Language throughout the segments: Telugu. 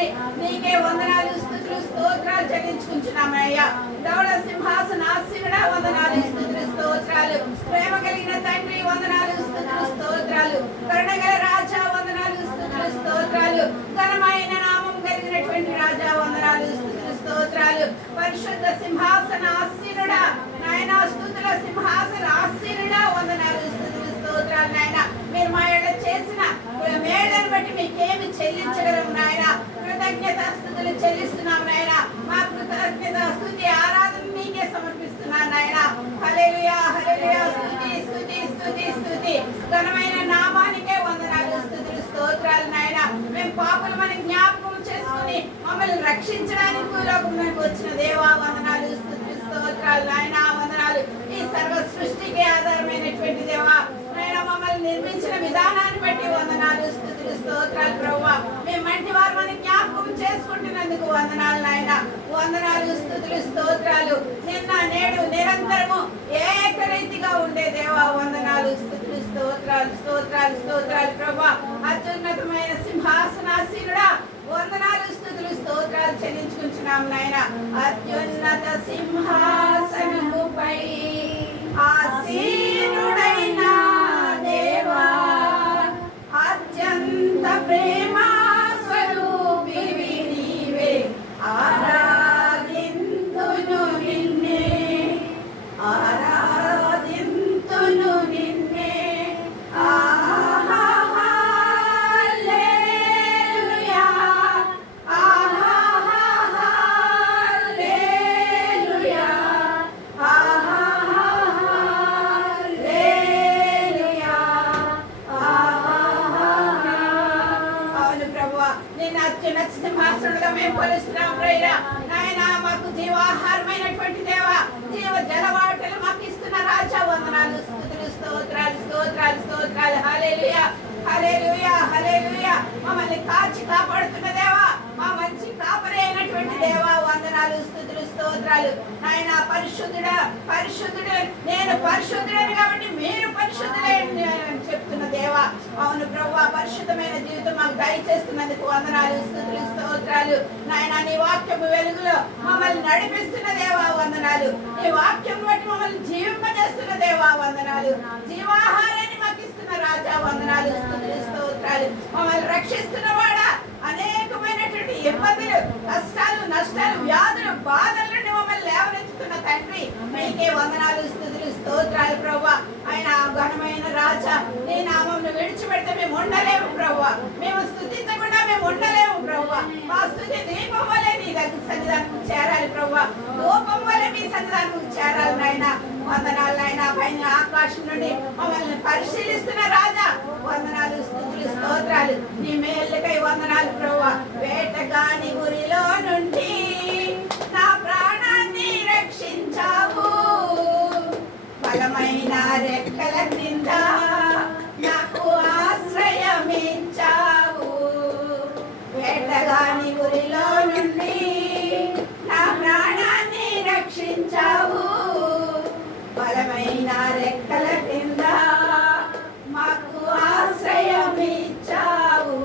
తండ్రి నీకే వందనాలు స్తుతులు స్తోత్రాలు చెల్లించుకుంటున్నామయ్యా. దౌడ సింహాసనాసీనుడా వందనాలు స్తుతులు స్తోత్రాలు. ప్రేమ కలిగిన తండ్రి వందనాలు స్తుతులు స్తోత్రాలు. కరుణగల రాజా వందనాలు స్తుతులు స్తోత్రాలు. ఘనమైన నామం కలిగినటువంటి రాజా వందనాలు స్తుతులు స్తోత్రాలు. పరిశుద్ధ సింహాసనాసీనుడా నాయన స్తుతుల సింహాసనాసీనుడా వందనాలు స్తుతులు స్తోత్రాలు. నాయన మీరు మా ఎడ చేసిన మేళ్లను బట్టి మీకేమి చెల్లించగలము నాయన. కృతజ్ఞత స్తుతులు చెల్లిస్తున్నాం నాయన. మా కృతజ్ఞత స్తుతి ఆరాధన మీకే సమర్పిస్తున్నాను నాయన. హల్లెలూయా హల్లెలూయా. స్తుతి స్తుతి స్తుతి స్తుతి. ఘనమైన నామానికే వందనాలు స్తుతులు స్తోత్రాలు నాయన. మేము పాపులమని జ్ఞాపకం చేసుకుని మమ్మల్ని రక్షించడానికి భూలోకంలోకి వచ్చిన దేవా వందనాలు స్తుతులు స్తోత్రాలు నాయన. వందనాలు ఈ సర్వ సృష్టికి ఆధారమైనటువంటి దేవా నాయన. మమ్మల్ని నిర్మించిన విధానాన్ని బట్టి వందనాలు స్తుతులు స్తోత్రాలు ప్రభువా. మేము మంటి వారు మన జ్ఞాపకం చేసుకుంటున్నందుకు వందనాలు నాయన. వందనాలు స్తుతులు స్తోత్రాలు. నిన్న నేడు నిరంతరము ఏకరీతిగా ఉండే దేవా వందనాలు స్తుతులు స్తోత్రాలు స్తోత్రాలు స్తోత్రాలు ప్రభువా. అత్యున్నతమైన సింహాసనాసీనుడా వందనాలు స్తుతులు స్తోత్రాలు చెల్లించుకుంటున్నాం నాయన. అత్యున్నత సింహాసనముపై ఆసీనుడైన దేవా అత్యంత ప్రేమ స్వరూపివి నీవే. ఆరాధింతును నిన్నే ఆరాధింతును నిన్నే. హల్లెలూయా హల్లెలూయా హల్లెలూయా. అవును ప్రభువా, నేను అత్యున్నత సింహాసనుడుగా మేము కొలుస్తున్నాం ప్రేరా నాయన. మాకు జీవాహారమైనటువంటి దేవా జీవ జలవాటలు మాకు ఇస్తున్న రాజా వందనాలు స్తుతులు స్తోత్రాలు స్తోత్రాలు స్తోత్రాలు. హల్లెలూయా హల్లెలూయా హల్లెలూయా. మమ్మల్ని కాచి కాపాడుతున్న దేవా మా మంచి కాపరి అయినటువంటి దేవా వందనాలు స్తుతులు స్తోత్రాలు నాయన. పరిశుద్ధుడా పరిశుద్ధుడు నేను పరిశుద్ధుడని కాబట్టి మీరు పరిశుద్ధులే చెప్తున్న దేవా. అవును ప్రభువా, పరిశుద్ధమైన జీవితం మాకు దయచేస్తున్నందుకు వందనాలు స్తుతులు స్తోత్రాలు నాయన. నీ వాక్యము వెలుగులో మమ్మల్ని నడిపిస్తున్న దేవా వందనాలు. నీ వాక్యం బట్టి మమ్మల్ని జీవింపజేస్తున్న దేవా వందనాలు. జీవాహారాన్ని మాకు ఇస్తున్న రాజా వందనాలు స్తుతులు స్తోత్రాలు. మమ్మల్ని రక్షిస్తున్న వాడా అనేకమైనటువంటి ఇబ్బందులు కష్టాలు నష్టాలు వ్యాధులు బాధల నుండి మమ్మల్ని లేవనెత్తుతున్న తండ్రి మీకే వందనాలు స్తుతులు స్తోత్రాలు ప్రభువా. ఆయన ఘనమైన రాజా నీ నామమును విడిచిపెడితే మేము ఉండలేము ప్రభువా. మేము స్తుతించకుండా మేము ఉండలేము ప్రభువా. మా స్తుతి దీపం వల్లే నీ దగ్గర సన్నిధానం చేరాలి ప్రభువా. రూపం వల్లే మీ సన్నిధానం చేరాలి నాయన. వందనాలు నాయన. పైన ఆకాశం నుండి మమ్మల్ని పరిశీలిస్తున్న రాజా వందనాలు స్తుతులు స్తోత్రాలు. నీ మేళ్ళకై వందనాలు ప్రభువా. వేటగాని ఊరిలో నుండి నా ప్రాణాన్ని రక్షించావు. బలమైన రెక్కల క్రింద నాకు ఆశ్రయమిచ్చావు. వేటగాని ఊరిలో నుండి నా ప్రాణాన్ని రక్షించావు. బలమైన రెక్కల కింద మాకు ఆశ్రయమిచ్చావు.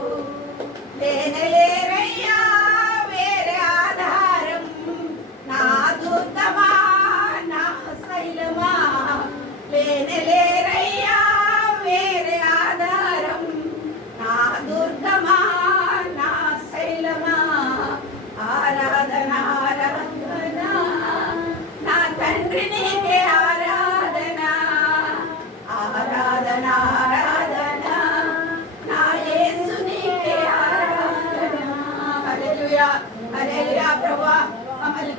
లేనలేరయ్యా వేరే ఆధారం నా దూతమా నా శైలమా. లేనలేరయ్యా వేరే ఆధారం నా దుర్గమా నా శైలమా. ఆరాధన ఆరాధన నా తండ్రి నీకే ఆరాధన. ఆరాధన ఆరాధన నా యేసు నీకే ఆరాధన. హల్లెలూయా హల్లెలూయా ప్రభువా. మమ్మల్ని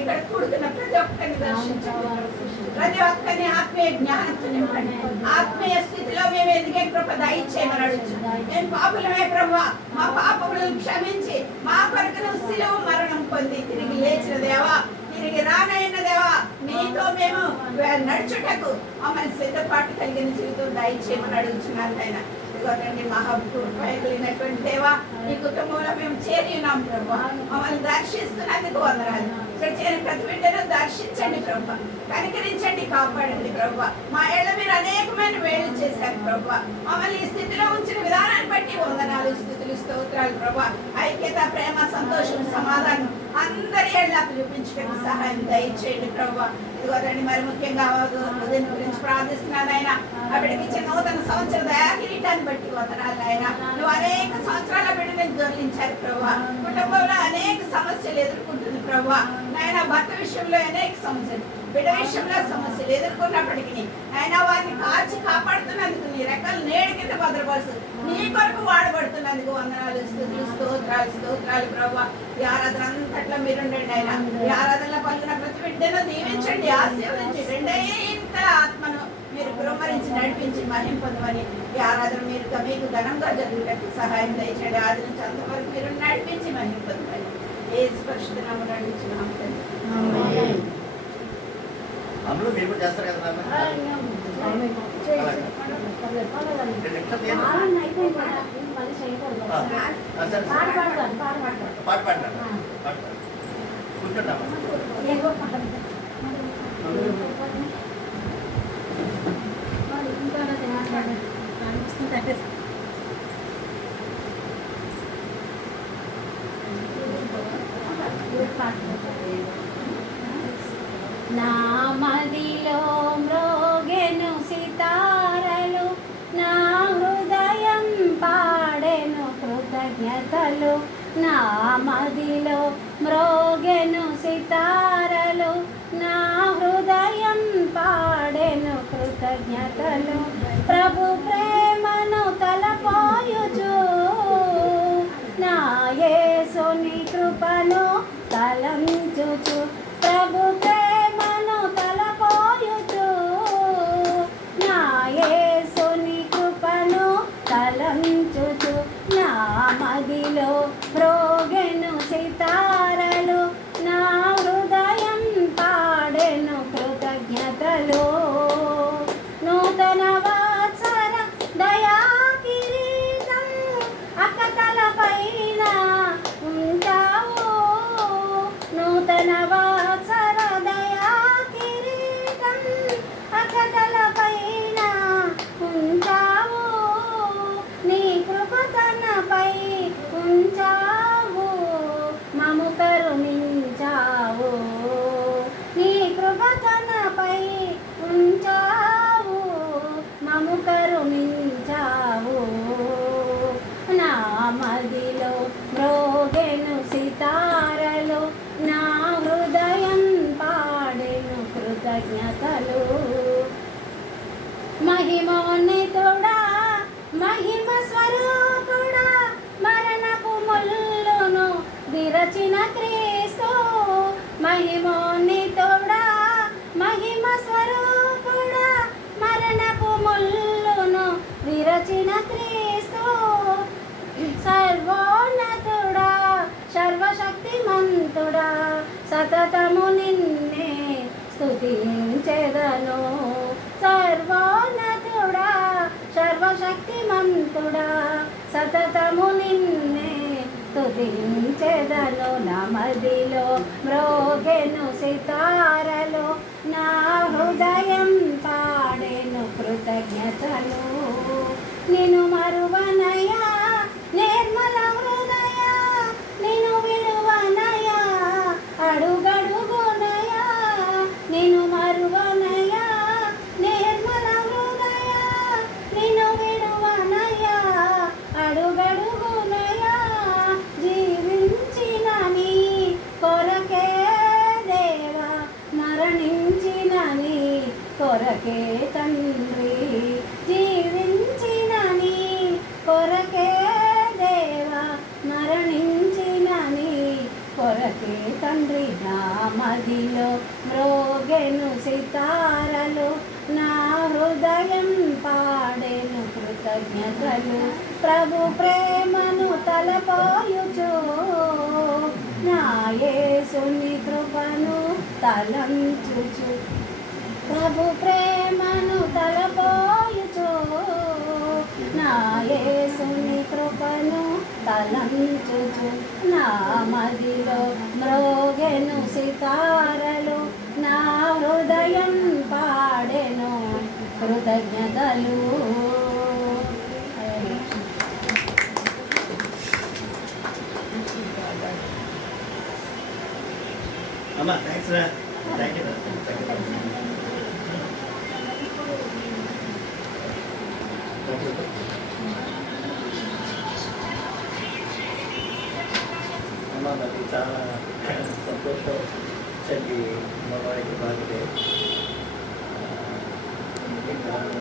ఇక్కడ కూడుకున్న ప్రతి ఒక్కరిని దర్శించండి. ప్రతి ఒక్కరిని ఆత్మీయ జ్ఞానంతో నింపండి. ఆత్మీయ స్థితిలో మేము ఎదిగే కృప దయచేయమని అడుగుతున్నాం. నేను పాపులమే ప్రభువా. మా పాపములను క్షమించి మా కొరకు నువ్వు శిలువ మరణం పొంది తిరిగి లేచిన దేవా, తిరిగి రానైన దేవా, నీతో మేము నడుచుటకు మమ్మల్ని సిద్ధపాటు కలిగిన జీవితం దయచేయమని అడుగుతున్నాను ఆయన. ఇదిగోనండి మహాపైనటువంటి దేవా ఈ కుటుంబంలో మేము చేరి ఉన్నాం ప్రభా. మమ్మల్ని దర్శిస్తున్నందుకు వందనాలు. ఇక్కడ చేరిన ప్రతి బిడ్డను దర్శించండి ప్రభా, కనికరించండి, కాపాడండి ప్రభా. మా ఏళ్ళ మీరు అనేకమైన వేళ్ళు చేశారు ప్రభా. మమ్మల్ని ఈ స్థితిలో ఉంచిన విధానాన్ని బట్టి వందనాలు, స్థుతులు, స్తోత్రాలు ప్రభా. ఐక్యత, ప్రేమ, సంతోషం, సమాధానం అందరి ఏళ్ళకు చూపించడానికి సహాయం దయచేయండి ప్రభా. ఇదిగోదండి మరి ముఖ్యంగా ఉదయం గురించి ప్రార్థిస్తున్నాను ఆయన. ఆ బిడ్డకి ఇచ్చే నూతన సంవత్సర దయాకిరీటాన్ని బట్టి వందనాలు ఆయన. నువ్వు అనేక సంవత్సరాల బిడ్డని దొరికించారు ప్రభా. కుటుంబంలో అనేక సమస్యలు ఎదుర్కొంటుంది ప్రభా. నాయన భర్త విషయంలో అనేక సమస్యలు, బిడ్డ విషయంలో సమస్యలు ఎదుర్కొన్నప్పటికీ ఆయన వారిని కాచి కాపాడుతున్నందుకు నీ రెక్కలు నేడు కింద భద్రపరుస్తూ నీ కొరకు వాడబడుతున్నందుకు వందనాలు, స్తుతులు, స్తోత్రాలు, స్తోత్రాలు ప్రభా. ఈ ఆరాధన అంతట్లో మీరుండండి ఆయన. ఈ ఆరాధనలో పాల్గొన్న ప్రతి బిడ్డను దీవించండి, ఆశీర్వదించండి. రెండే ఇంత ఆత్మను మీరు కుమ్మరించి నడిపించి మహిం పొందమని ఈ ఆరాధన మీకు ఘనంగా జరుగుటకు సహాయం దయచేయండి. ఆది నుంచి అంతవరకు మీరు నడిపించి మహిం పొందమని యేసు పరిశుద్ధ నామమున అడుగుచున్నాము తండ్రి. అందులో మీరు కూడా చేస్తారు కదా పాట పాడతాను కూర్చుంటామా? నా మదిలో మ్రోగెను సితారలు, నా హృదయం పాడెను కృతజ్ఞతలు. నా మదిలో మ్రోగెను సితారలు, నా హృదయం పాడెను కృతజ్ఞతలు. ప్రభు ప్రేమను తలపోయుచు, నా యేసుని కృపను తలంచుచు. ప్రభు ప్రేమను తలపోయుచు, నా యేసుని కృపను తలంచుచు. నా మదిలో మ్రోగెను సితారలు, నా హృదయం పాడెను కృతజ్ఞతలు. నూతన వాత్సర దయా కిరీటం అకతల పైన ఉంటావు. నూతన వాత్సర దయా కిరీటం అకతల పైన ఉంటావు. నీ కృప తనపై ఉంచావు, మము కరుణించావు. నీ కృప తనపై ఉంచావు, మము కరుణించావు. నా మదిలో మ్రోగెను సితారలు, నా హృదయం పాడెను కృతజ్ఞతలు. మహిమోన్నతుడా, మహిమ స్వరూపుడా, మరణపు ముల్లును విరచిన క్రీస్తు. మహిమోన్నతుడా, మహిమ స్వరూపుడా, మరణపు ముల్లును విరచిన క్రీస్తు. సర్వోన్నతుడా, సర్వశక్తిమంతుడా, సతతము నిన్నే స్తుతించెదను. సర్వోన్నతుడా, సర్వశక్తిమంతుడా, సతతము నిన్నే స్తుతించెదను. నా మదిలో మ్రోగెను సితారలు, నా హృదయం పాడెను కృతజ్ఞతలు. నిన్ను మరువనయా నిర్మల హృదయ, నిన్ను విడువనయా అడుగడుగునయా. నిన్ను మరువనయా నిర్మల హృదయ, నిన్ను విడువనయా అడుగడుగునయా. జీవించిన నీ కొరకే దేవా, మరణించిన నీ కొరకే తండ్రి. జీవించిన నీ కొరకే దేవా, మరణించిన నీ కొరకే తండ్రి. నా మదిలో మ్రోగెను సితారలు, నా హృదయం పాడెను కృతజ్ఞతలు. ప్రభు ప్రేమను తలపోయుచు, నా యేసుని కృపను తలంచుచు. ప్రభు ప్రేమను తలపోయుచు, నా యేసుని కృపను తలంచుచు నా మదిలో మ్రోగెను సితారలు నా హృదయం పాడెను కృతజ్ఞతలు. అమ్మా థ్యాంక్స్ రా, థ్యాంక్ యూ. అమ్మా నాకు చాలా సంతోషం చెల్లి మగవాడికి బాగుంది.